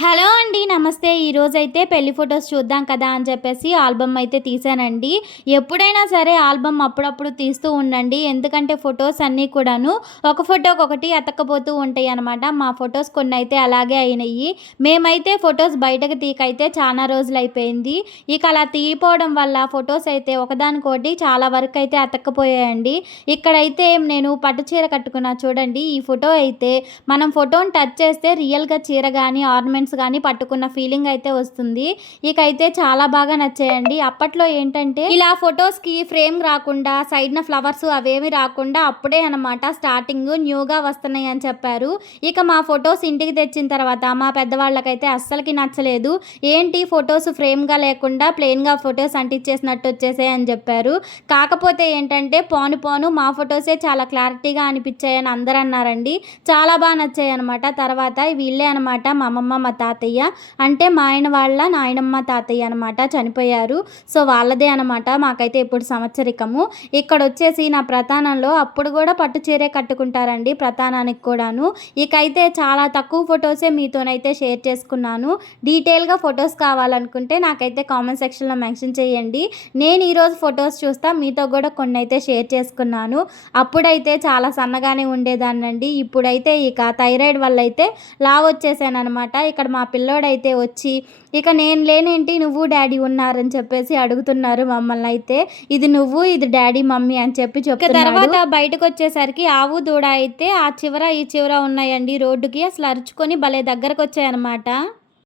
Hello అండి. నమస్తే. ఈరోజైతే పెళ్లి ఫోటోస్ చూద్దాం కదా అని చెప్పేసి ఆల్బమ్ అయితే తీశానండి. ఎప్పుడైనా సరే ఆల్బమ్ అప్పుడప్పుడు తీస్తూ ఉండండి. ఎందుకంటే ఫోటోస్ అన్నీ కూడాను ఒక ఫోటోకొకటి అతక్కపోతూ ఉంటాయనమాట. మా ఫోటోస్ కొన్నైతే అలాగే అయినయి. మేమైతే ఫోటోస్ బయటకు తీయకైతే చానా రోజులైపోయింది. ఇక అలా తీయపోవడం వల్ల ఫోటోస్ అయితే ఒకదానికొకటి చాలా వరకైతే అతక్కపోయాయండి. ఇక్కడైతే నేను పట్టు చీర కట్టుకున్నా చూడండి. ఈ ఫోటో అయితే మనం ఫోటోని టచ్ చేస్తే రియల్‌గా చీర గాని, ఆర్నమెంట్స్ గాని పట్టుకున్న ఫీలింగ్ అయితే వస్తుంది. ఇకైతే చాలా బాగా నచ్చాయండి. అప్పట్లో ఏంటంటే ఇలా ఫోటోస్‌కి ఫ్రేమ్ రాకుండా సైడ్‌న ఫ్లవర్స్ అవేమి రాకుండా అప్పుడే అనమాట స్టార్టింగ్ న్యూగా వస్తున్నాయి అని చెప్పారు. ఇక మా ఫోటోస్ ఇంటికి తెచ్చిన తర్వాత మా పెద్దవాళ్ళకైతే అస్సలకి నచ్చలేదు. ఏంటి ఫోటోస్ ఫ్రేమ్‌గా లేకుండా ప్లెయిన్‌గా ఫోటోస్ అంటించేసినట్టు వచ్చేసాయి అని చెప్పారు. కాకపోతే ఏంటంటే పోను పోను మా ఫోటోసే చాలా క్లారిటీగా అనిపించాయని అందరూ అన్నారండి. చాలా బాగా నచ్చాయన్నమాట. తర్వాత వీళ్ళే అనమాట మా అమ్మమ్మ, మా తాతయ్య. అంటే మా ఆయన వాళ్ళ నాయనమ్మ, తాతయ్య అనమాట చనిపోయారు. సో వాళ్ళదే అనమాట. మాకైతే ఇప్పుడు సంవత్సరికము. ఇక్కడొచ్చేసి నా ప్రతానంలో అప్పుడు కూడా పట్టు చీరే కట్టుకుంటారండి ప్రతానానికి కూడాను. ఇకైతే చాలా తక్కువ ఫోటోసే మీతోనైతే షేర్ చేసుకున్నాను. డీటెయిల్‌గా ఫోటోస్ కావాలనుకుంటే నాకైతే కామెంట్ సెక్షన్‌లో మెన్షన్ చేయండి. నేను ఈరోజు ఫోటోస్ చూస్తా. మీతో కూడా కొన్నైతే షేర్ చేసుకున్నాను. అప్పుడైతే చాలా సన్నగానే ఉండేదాన్నండి. ఇప్పుడైతే ఇక థైరాయిడ్ వల్ల అయితే లావొచ్చేసాననమాట. ఇక్కడ మా పిల్లోడైతే వచ్చి ఇక నేను లేనేంటి నువ్వు డాడీ ఉన్నారని చెప్పేసి అడుగుతున్నారు మమ్మల్నైతే. ఇది నువ్వు, ఇది డాడీ, మమ్మీ అని చెప్పి చెప్తున్నాడు. తర్వాత బయటకొచ్చేసరికి ఆవు, దూడ అయితే ఆ చివర, ఈ చివర ఉన్నాయండి రోడ్డుకి. అసలు అరుచుకొని భలే దగ్గరకొచ్చాయనమాట.